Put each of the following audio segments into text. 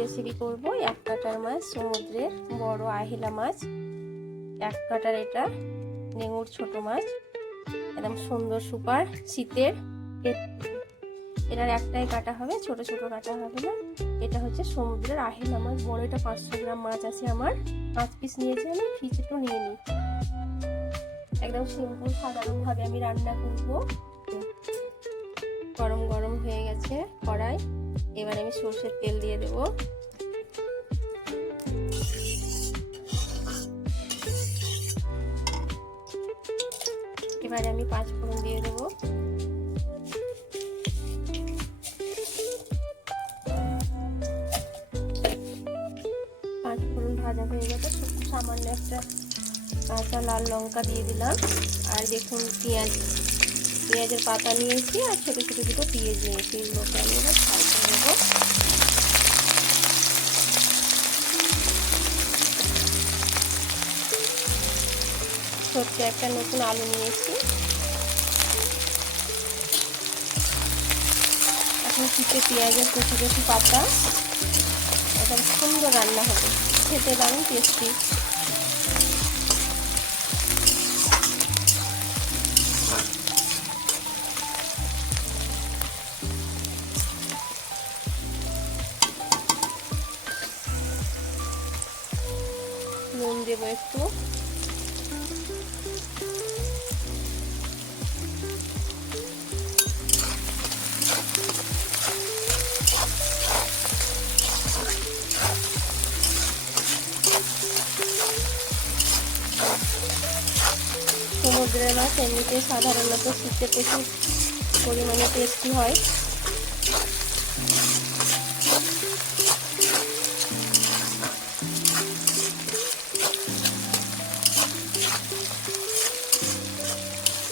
Recipe করব এক কাটার মাছ, সমুদ্রের বড় আহিলা মাছ। এক কাটার এটা নেঙুর ছোট মাছ, একদম সুন্দর সুপার শীতের। এটার একটাই কাটা হবে, ছোট ছোট কাটা হবে না। এটা হচ্ছে সমুদ্রের আহিলা মাছ, বড়। এটা 500 গ্রাম মাছ আছে আমার, 5 পিস নিয়েছি আমি। ফিচ একটু নিয়ে নিই। একদম সিম্পল সাধারণ ভাবে আমি রান্না করব। গরম গরম হয়ে গেছে কড়াই, এবার আমি সরষের তেল দিয়ে দেব। এবারে আমি 5 ফোড়ন দিয়ে দেব। ভাজা হয়ে গেছে, সামান্য একটা কাঁচা লাল লঙ্কা দিয়ে দিলাম। আর দেখুন পেঁয়াজের পাতা নিয়েছি, আর ছোট ছোট দুটো পেঁয়াজ নিয়েছি। এগুলোকে আমি এবার ফ্রাই করে নেবো। ছোট্ট একটা নতুন আলু নিয়েছি। এখন শীতে পেঁয়াজের কচি কচি পাতা, একদম সুন্দর রান্না হবে, খেতে দারুণ টেস্টি। নুন দেবো একটু। সমুদ্রের মাছ এমনিতে সাধারণত শীতে প্রচুর পরিমাণে টেস্টি হয়।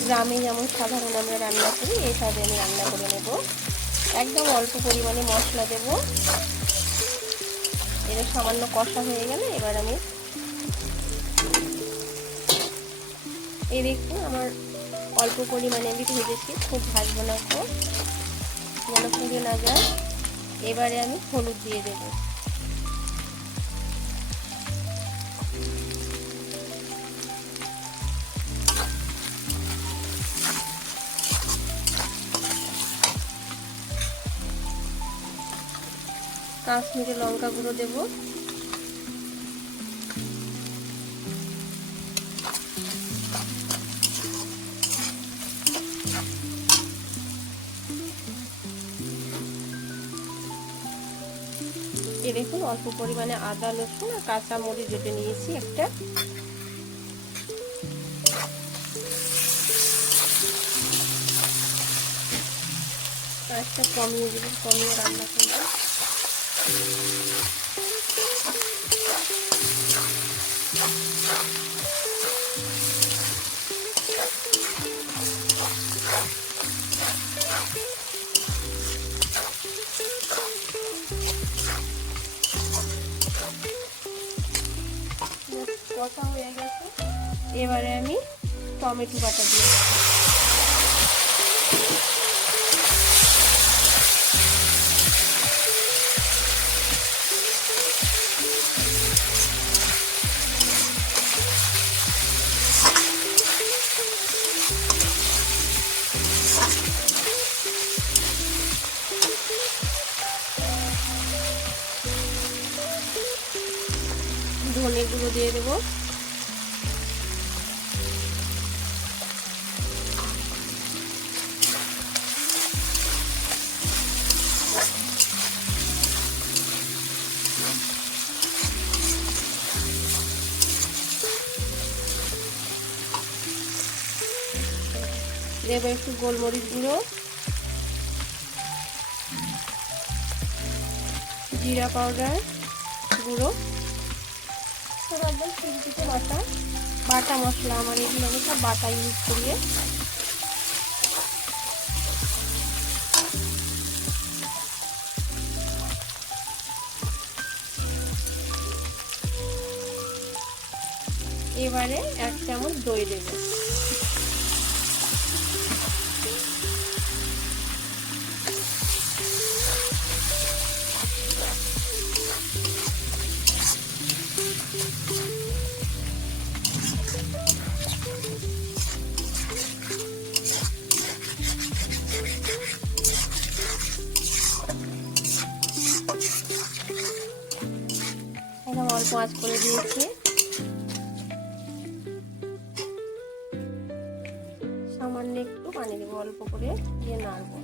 গ্রামে যেমন সাধারণ আমরা রান্না করি, এইভাবে আমি রান্না করে নেব। একদম অল্প পরিমাণে মশলা দেব। এটা সামান্য কষা হয়ে গেলে এবার আমি এই দেখুন আমার অল্প পরিমাণে আমি ভেজেছি, খুব ভাজবো না, খুব যেন পুড়ে না যায়। এবারে আমি হলুদ দিয়ে দেব। কাশ্মীরি লঙ্কা গুঁড়ো দেব। এই দেখুন অল্প পরিমাণে আদা, রসুন আর কাঁচা মরিচ বেটে নিয়েছি একটা। কমিয়ে দেব, কমিয়ে রান্না করবো। কষা হয়ে গেছে, এবারে আমি টমেটো বাটা দিয়ে দেব। ধনে গুঁড়ো দিয়ে দেবো। দেবো একটু গোলমরিচ গুঁড়ো, জিরা পাউডার গুঁড়ো, একদম শিলপিতে বাটা মশলা। আমার এগুলো আমি সব বাটা ইউজ করি। এবারে 1 চামচ দই দেব। অল্প আঁচ করে দিয়েছি। সামান্য একটু পানি দেবো, অল্প করে দিয়ে নাড়বো।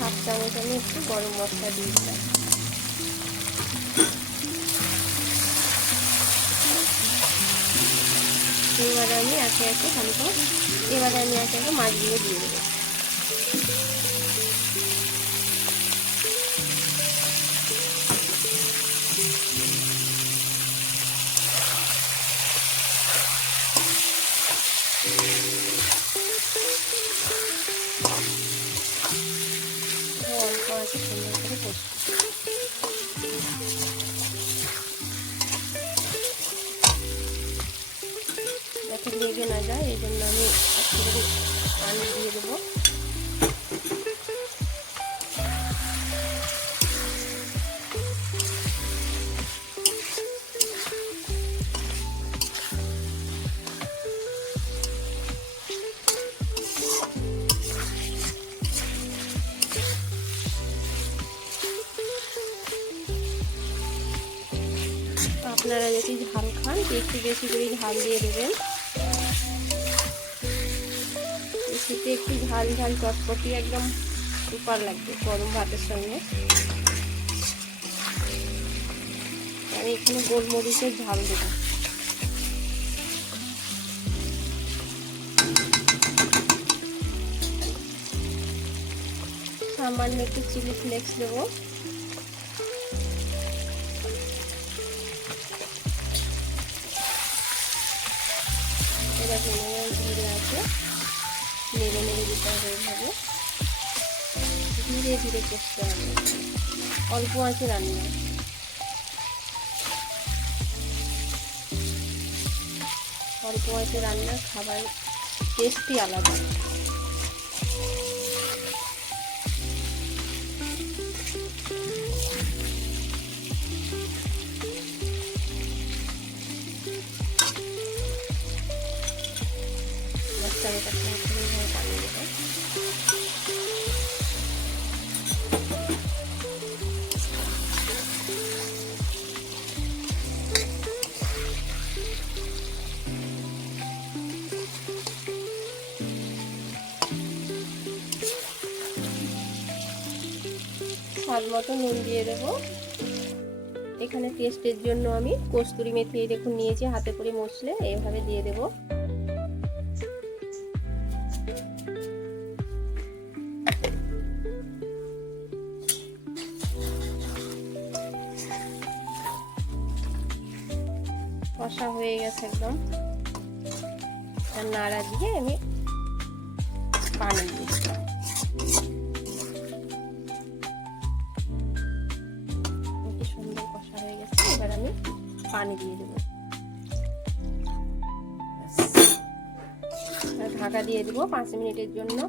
হাফ চামচ আমি একটু গরম মশলা দিয়ে দিলাম। এবারে আমি একে একে মাছগুলো দিয়ে দেবো। অল্প আছে সুন্দর করে কষি। যাতে লেগে না যায় এই জন্য আমি একটু পানি দিয়ে দেবো। আপনারা যদি ঝাল খান একটু বেশি করে ঝাল দিয়ে দেবেন। শীতে একটু ঝাল ঝাল চটপটি একদম সুপার লাগবে গরম ভাতের সঙ্গে। আমি এখানে গোলমরিচের ঝাল দেব। সামান্য একটু চিলি ফ্লেক্স দেবো। ধীরে আছে নেড়ে নেড়ে দিতে হবে, এভাবে ধীরে ধীরে করতে হবে, অল্প আছে রান্না। অল্প আছে রান্না খাবার টেস্টই আলাদা। স্বাদ মতো নুন দিয়ে দেবো। এখানে টেস্টের জন্য আমি কস্তুরি মেথি দেখুন নিয়েছি হাতে করে মশলে, এইভাবে দিয়ে দেবো। কষা হয়ে গেছে একদম, নাড়া দিয়ে আমি পানি দিয়েছি। সুন্দর কষা হয়ে গেছে, এবার আমি পানি দিয়ে দেবো। ঢাকা দিয়ে দেবো 5 মিনিটের জন্য।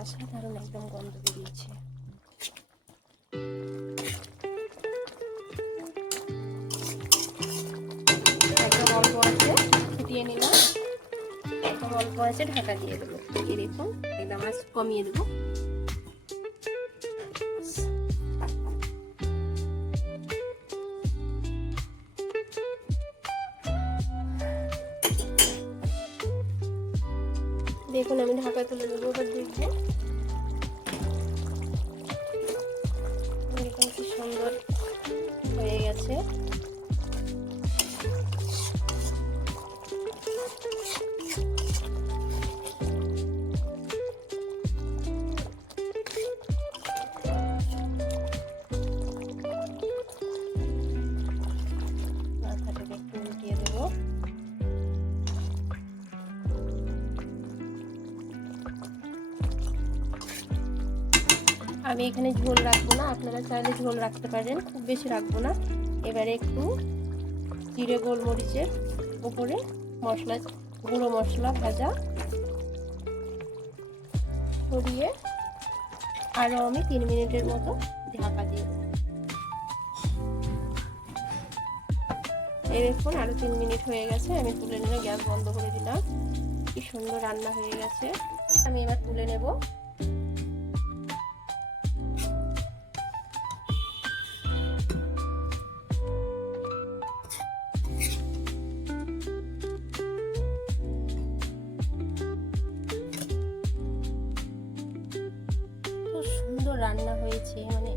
অসাধারণ একদম গন্ধ বেরিয়েছে। একদম অল্প আছে ফুটিয়ে নিলাম, একদম অল্প আছে ঢাকা দিয়ে দেবো। এই দেখুন একদম আঁচ কমিয়ে দেবো। দেখুন আমি ঢাকা তুলে দেবো, এবার দেখবো দেখুন কি সুন্দর হয়ে গেছে। আমি এখানে ঝোল রাখবো না, আপনারা চাইলে ঝোল রাখতে পারেন, খুব বেশি রাখবো না। এবারে একটু জিরে গোলমরিচের উপরে মশলা, গুঁড়ো মশলা ভাজা ছড়িয়ে আরও আমি 3 মিনিটের মতো ঢাকা দিয়ে দেবো। এই দেখুন আরও 3 মিনিট হয়ে গেছে, আমি তুলে নিয়ে গ্যাস বন্ধ করে দিলাম। কি সুন্দর রান্না হয়ে গেছে। আমি এবার তুলে নেব। সুন্দর রান্না হয়েছে, মানে